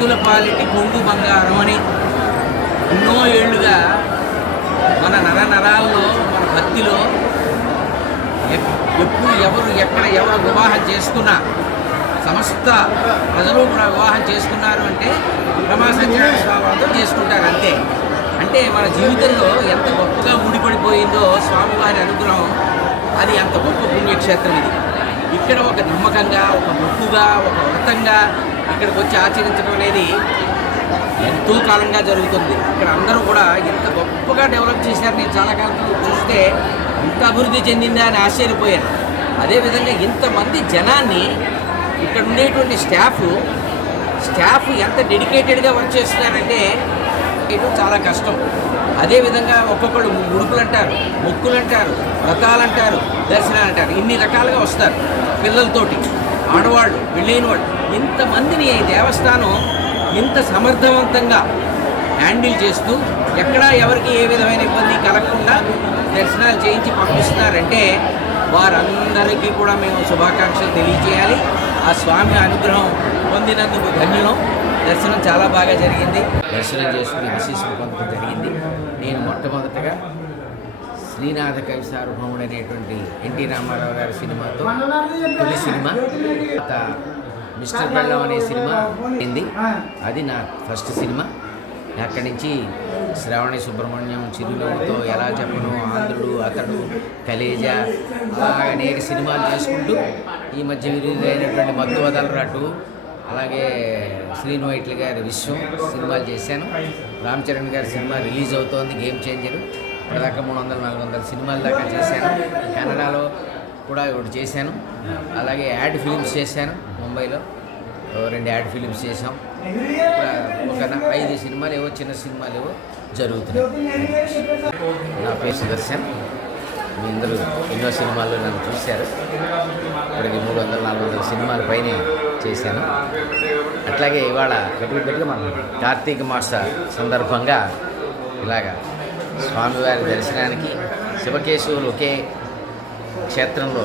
భక్తుల పాలిటి కొంగు బంగారం అని ఎన్నో ఏళ్ళుగా మన నర నరాల్లో మన భక్తిలో ఎప్పుడు ఎవరు ఎక్కడ ఎవరు వివాహం చేసుకున్నా సమస్త ప్రజలు కూడా వివాహం చేసుకున్నారు అంటే రమా స్వామి చేసుకుంటారు అంతే. అంటే మన జీవితంలో ఎంత గొప్పగా ముడిపడిపోయిందో స్వామివారి అనుగ్రహం అది అంత గొప్ప పుణ్యక్షేత్రం ఇది. ఇక్కడ ఒక నమ్మకంగా ఒక మొక్కుగా ఒక వ్రతంగా ఇక్కడికి వచ్చి ఆచరించడం అనేది ఎంతో కాలంగా జరుగుతుంది. ఇక్కడ అందరూ కూడా ఎంత గొప్పగా డెవలప్ చేశారు నేను చాలా కాలం చూస్తే ఇంత అభివృద్ధి చెందిందా అని ఆశ్చర్యపోయాను అదేవిధంగా ఇంతమంది జనాన్ని ఇక్కడ ఉండేటువంటి స్టాఫ్ స్టాఫ్ ఎంత డెడికేటెడ్గా వర్క్ చేస్తున్నారంటే ఇది చాలా కష్టం. అదేవిధంగా ఒక్కొక్కళ్ళు ముడుపులు అంటారు మొక్కులు అంటారు వ్రతాలు అంటారు దర్శనాలు అంటారు ఇన్ని రకాలుగా వస్తారు పిల్లలతోటి. ఆడవాళ్ళు పెళ్ళైన వాళ్ళు ఇంతమందిని ఈ దేవస్థానం ఇంత సమర్థవంతంగా హ్యాండిల్ చేస్తూ ఎక్కడా ఎవరికి ఏ విధమైన ఇబ్బంది కలగకుండా దర్శనాలు చేయించి పంపిస్తున్నారంటే వారందరికీ కూడా మేము శుభాకాంక్షలు తెలియజేయాలి. ఆ స్వామి అనుగ్రహం పొందినందుకు ధన్యులం. దర్శనం చాలా బాగా జరిగింది. దర్శనం చేసుకుని ఆశీస్సులు పొందడం జరిగింది. నేను మొట్టమొదటగా శ్రీనాథ కవి సార్వభౌముడు అనేటువంటి ఎన్టీ రామారావు గారి సినిమాతో తొలి సినిమా. మిస్టర్ బెల్లం అనే సినిమా అయింది అది నా ఫస్ట్ సినిమా. అక్కడి నుంచి శ్రావణి సుబ్రహ్మణ్యం చిరునవ్వుతో ఎలా చెప్పను ఆంధ్రుడు అతడు కలేజ అలా అనేక సినిమాలు చేసుకుంటూ ఈ మధ్య విరుదైనటువంటి మత్తువదలరాటు అలాగే శ్రీను వైట్ల గారి విశ్వం సినిమాలు చేశాను. రామ్ చరణ్ గారి సినిమా రిలీజ్ అవుతోంది గేమ్ చేంజర్. ఇప్పటిదాకా మూడు వందల నాలుగు వందల సినిమాల దాకా చేశాను. కెనడాలో కూడా ఒకటి చేశాను. అలాగే యాడ్ ఫిలిమ్స్ చేశాను ముంబైలో. ఓ రెండు యాడ్ ఫిలిమ్స్ చేసాం ఒక ఐదు సినిమాలు ఏవో చిన్న సినిమాలు ఏవో జరుగుతున్నాయి. నా పేరు సుదర్శన్. మీ అందరూ ఎన్నో సినిమాల్లో నన్ను చూశారు. ఇప్పటికి మూడు వందల నాలుగు వందల సినిమాల పైనే చేశాను. అట్లాగే ఇవాళ కార్తీక మాస సందర్భంగా ఇలాగా స్వామివారి దర్శనానికి శివకేశవులు ఒకే క్షేత్రంలో